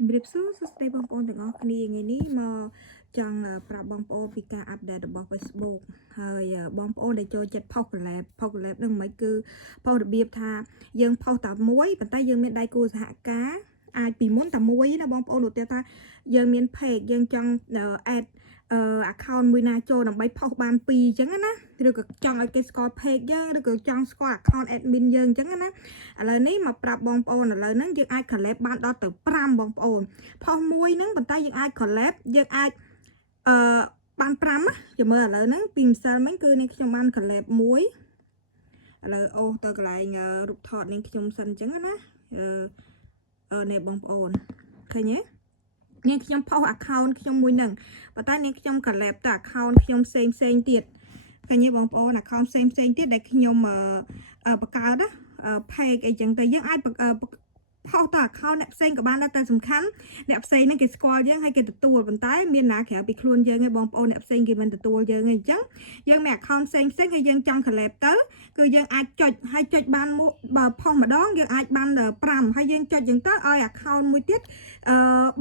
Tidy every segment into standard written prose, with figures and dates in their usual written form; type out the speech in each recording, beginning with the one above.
ជំរាបសួរសួស្តីបងប្អូនទាំងអស់គ្នាថ្ងៃនេះមកចង់ប្រាប់បងប្អូនពីការអាប់ដេតរបស់ Facebook ហើយបងប្អូនដែលចូលចិត្តផុស collab នឹងមិនគឺផុសរបៀបថាយើងផុសតែមួយប៉ុន្តែយើងមានដៃគូសហការអាចពីមុនតែមួយណាបងប្អូនឧទាហរណ៍ថាយើងមាន page យើងចង់ add account មួយណាចូលដើម្បីផុសបាន2អញ្ចឹងណាឬក៏ចង់ឲ្យគេស្គាល់ page យើងឬក៏ចង់ស្គាល់ account admin យើងអញ្ចឹងណាឥឡូវនេះមកប្រាប់បងប្អូនឥឡូវហ្នឹងយើងអាច collab បានដល់ទៅ5បងប្អូនផុសមួយហ្នឹងប៉ុន្តែយើងអាច collab យើងអាចបាន5ណាចាំមើលឥឡូវហ្នឹងពីម្សិលមិញគឺនេះខ្ញុំបាន collab មួយឥឡូវអូសទៅកន្លែងរូបថតនេះខ្ញុំសិនអញ្ចឹងណានេះបងប្អូនឃើញទេនាងខ្ញុំផុស account ខ្ញុំមួយហ្នឹងប៉ុន្តែនាងខ្ញុំ collab ទៅ account ខ្ញុំផ្សេងទៀតឃើញទេបងប្អូន account ផ្សេងទៀតដែលខ្ញុំបង្កើតណា page អីចឹងទៅយើងអាចផុសទៅ account អ្នកផ្សេងក៏បានដែរតែសំខាន់អ្នកផ្សេងហ្នឹងគេស្គាល់យើងហើយគេទទួលប៉ុន្តែមានណាក្រៅពីខ្លួនយើងឯងបងប្អូនអ្នកផ្សេងគេមិនទទួលយើងឯងអញ្ចឹងយើងមាន account ផ្សេងហើយយើងចង់ collab ទៅគឺយើងអាចចុចហើយចុចបានបើផុសម្ដងយើងអាចបាន5ហើយយើងចុចអញ្ចឹងទៅឲ្យ account មួយទៀត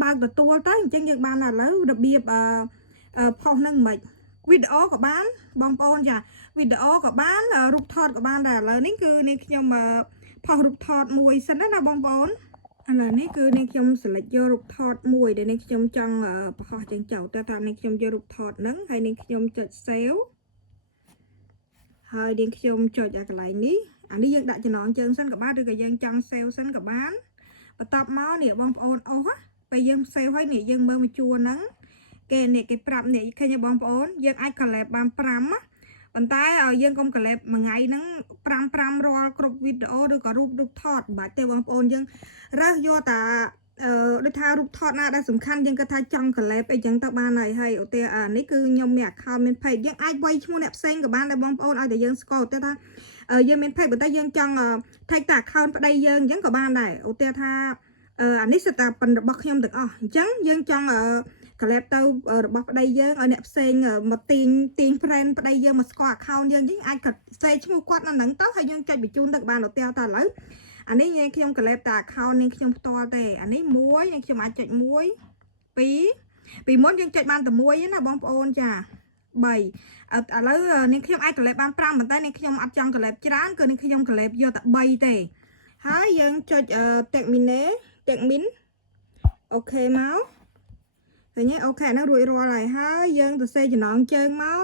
បើកទទួលទៅអញ្ចឹងយើងបានឥឡូវរបៀបផុសហ្នឹងមិនវីដេអូក៏បានបងប្អូនចាវីដេអូក៏បានរូបថតក៏បានដែរឥឡូវនេះគឺនេះខ្ញុំផុសរូបថតមួយសិនណាបងប្អូនឥឡូវនេះគឺនេះខ្ញុំ select យករូបថតមួយដែលនេះខ្ញុំចង់បង្ហោះចឹងចោលតែថានេះខ្ញុំយករូបថតហ្នឹងហើយនេះខ្ញុំចុច save ហើយនេះខ្ញុំចុចកន្លែងនេះអានេះយើងដាក់ចំណងជើងសិនក៏បានឬក៏យើងចង់ save សិនក៏បានបន្ទាប់មកនេះបងប្អូនអូសពេលយើង save ហើយនេះយើងមើលមកជួរហ្នឹងគេប្រាប់នេះឃើញទេបងប្អូនយើងអាច collab បាន5ណាប៉ុន្តែឲ្យយើងកុំ collab មួយថ្ងៃហ្នឹង5រាល់គ្រប់វីដេអូឬក៏រូបថតបាច់ទេបងប្អូនយើងរើសយកតាដូចថារូបថតណាដែលសំខាន់យើងគាត់ថាចង់ collab អីចឹងទៅបានហើយឧទាហរណ៍នេះគឺខ្ញុំមាន account មាន page យើងអាចវាយឈ្មោះអ្នកផ្សេងក៏បានដែរបងប្អូនឲ្យតែយើងស្គាល់ឧទាហរណ៍ថាយើងមាន page ប៉ុន្តែយើងចង់ take តា account ប្តីយើងអញ្ចឹងក៏បានដែរឧទាហរណ៍ថាអានេះសិតតែប៉ុនរបស់ខ្ញុំទាំងអស់អញ្ចឹងយើងចង់collab ទៅរបស់ប្តីយើងឲ្យអ្នកផ្សេងមកទាញ friend ប្តីយើងមកស្គាល់ account យើងអញ្ចឹងអាចក៏សេឈ្មោះគាត់នៅហ្នឹងទៅហើយយើងចុចបញ្ជូនទៅបានឧទាហរណ៍តឥឡូវអានេះខ្ញុំ collab តា account នេះខ្ញុំផ្ទាល់ទេអានេះមួយនេះខ្ញុំអាចចុច1 2ពីមុនយើងចុចបានតែមួយណាបងប្អូនចា3ឥឡូវនេះខ្ញុំអាច collab បាន5ប៉ុន្តែនេះខ្ញុំអត់ចង់ collab ច្រើនគឺនេះខ្ញុំ collab យកតែ3ទេហើយយើងចុច tagmin អូខេមកឃើញទេអូខេហ្នឹងរួចរាល់ហើយយើងទៅសេចំណងជើងមក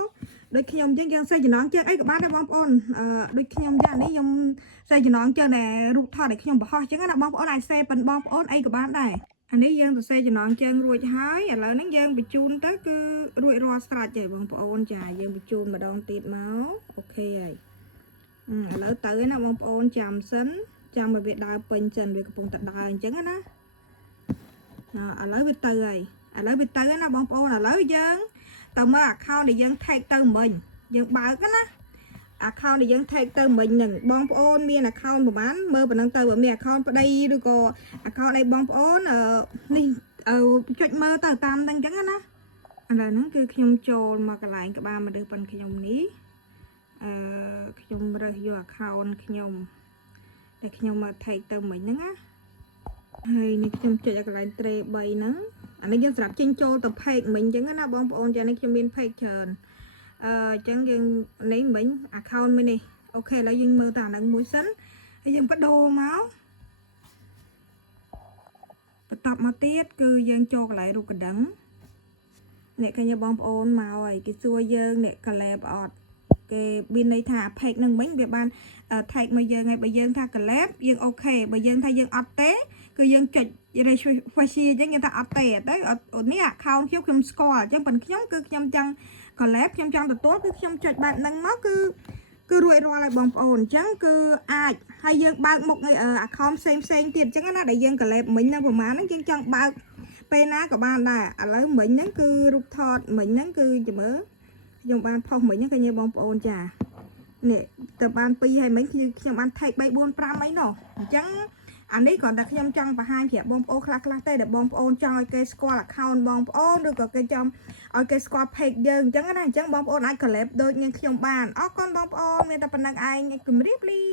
ដូចខ្ញុំអញ្ចឹងយើងសេចំណងជើងអីក៏បានដែរបងប្អូនដូចខ្ញុំយ៉ាងនេះខ្ញុំសេចំណងជើងដែលរូបថតដែលខ្ញុំបង្ហោះអញ្ចឹងណាបងប្អូនអាចសេប៉ុនបងប្អូនអីក៏បានដែរអានេះយើងទៅសេចំណងជើងរួចហើយឥឡូវហ្នឹងយើងបញ្ជូនទៅគឺរួចរាល់ស្រេចហើយបងប្អូនចាយើងបញ្ជូនម្ដងទៀតមកអូខេហើយឥឡូវទៅណាបងប្អូនចាំសិនចាំឲ្យវាដើរពេញសិនវាកំពុងតែដើរអញ្ចឹងណាឥឡូវវាទៅហើយឥឡូវវាទៅណាបងប្អូនឥឡូវយើងទៅមើល account ដែលយើង tag ទៅមិញយើងបើកណា account ដែលយើង tag ទៅមិញហ្នឹងបងប្អូនមាន account ប្រហែលមើលប៉ុណ្ណឹងទៅបើមាន account ប្តីឬក៏ account អីបងប្អូននេះចុចមើលទៅតាមហ្នឹងអញ្ចឹងណាឥឡូវហ្នឹងគឺខ្ញុំចូលមកកន្លែងក្បាលមនុស្សប៉ុនខ្ញុំនេះខ្ញុំរើសយក account ខ្ញុំដែលខ្ញុំមក tag ទៅមិញហ្នឹងណាហើយនេះខ្ញុំចុចឲ្យកន្លែង tray 3ហ្នឹងអានេះយើងសម្រាប់ចេញចូលទៅ page មិញអញ្ចឹងណាបងប្អូនចានេះខ្ញុំមាន page ច្រើនអញ្ចឹងយើងនេះមិញ account មួយនេះអូខេឥឡូវយើងមើលតាហ្នឹងមួយសិនហើយយើងបដូរមកបន្តមកទៀតគឺយើងចូលកន្លែងរូបកណ្ដឹងអ្នកឃើញបងប្អូនមកហើយគេសួរយើងអ្នក collab អត់គេមានន័យថា page ហ្នឹងមិញវាបាន tag មកយើងហើយបើយើងថា collab យើងអូខេបើយើងថាយើងអត់ទេគឺយើងចុច refresh អញ្ចឹងយើងថាអត់ទេទៅនេះ account ខ្ញុំស្គាល់អញ្ចឹងប៉ុន្តែខ្ញុំគឺខ្ញុំចង់ collab ខ្ញុំចង់ទទួលគឺខ្ញុំចុចបែបហ្នឹងមកគឺរួចរាល់ហើយបងប្អូនអញ្ចឹងគឺអាចហើយយើងបើកមុខ account ផ្សេងទៀតអញ្ចឹងណាដែលយើង collab មិញនៅប្រហែលហ្នឹងយើងចង់បើកពេលណាក៏បានដែរឥឡូវមិញហ្នឹងគឺរូបថតមិញហ្នឹងគឺចាំមើលខ្ញុំបានផុសមិញហ្នឹងឃើញទេបងប្អូនចានេះទៅបាន2ហើយមិញខ្ញុំបាន tag 3 4 5អីណោះអញ្ចឹងអានេះគ្រាន់តែខ្ញុំចង់បង្ហាញប្រាប់បងប្អូនខ្លះទេដែលបងប្អូនចង់ឲ្យគេស្គាល់ account បងប្អូនឬក៏គេចង់ឲ្យគេស្គាល់ page យើងអញ្ចឹងណាអញ្ចឹងបងប្អូនអាច collab ដូចនាងខ្ញុំបានអរគុណបងប្អូនមានតែប៉ុណ្្នឹងឯងជម្រាបលា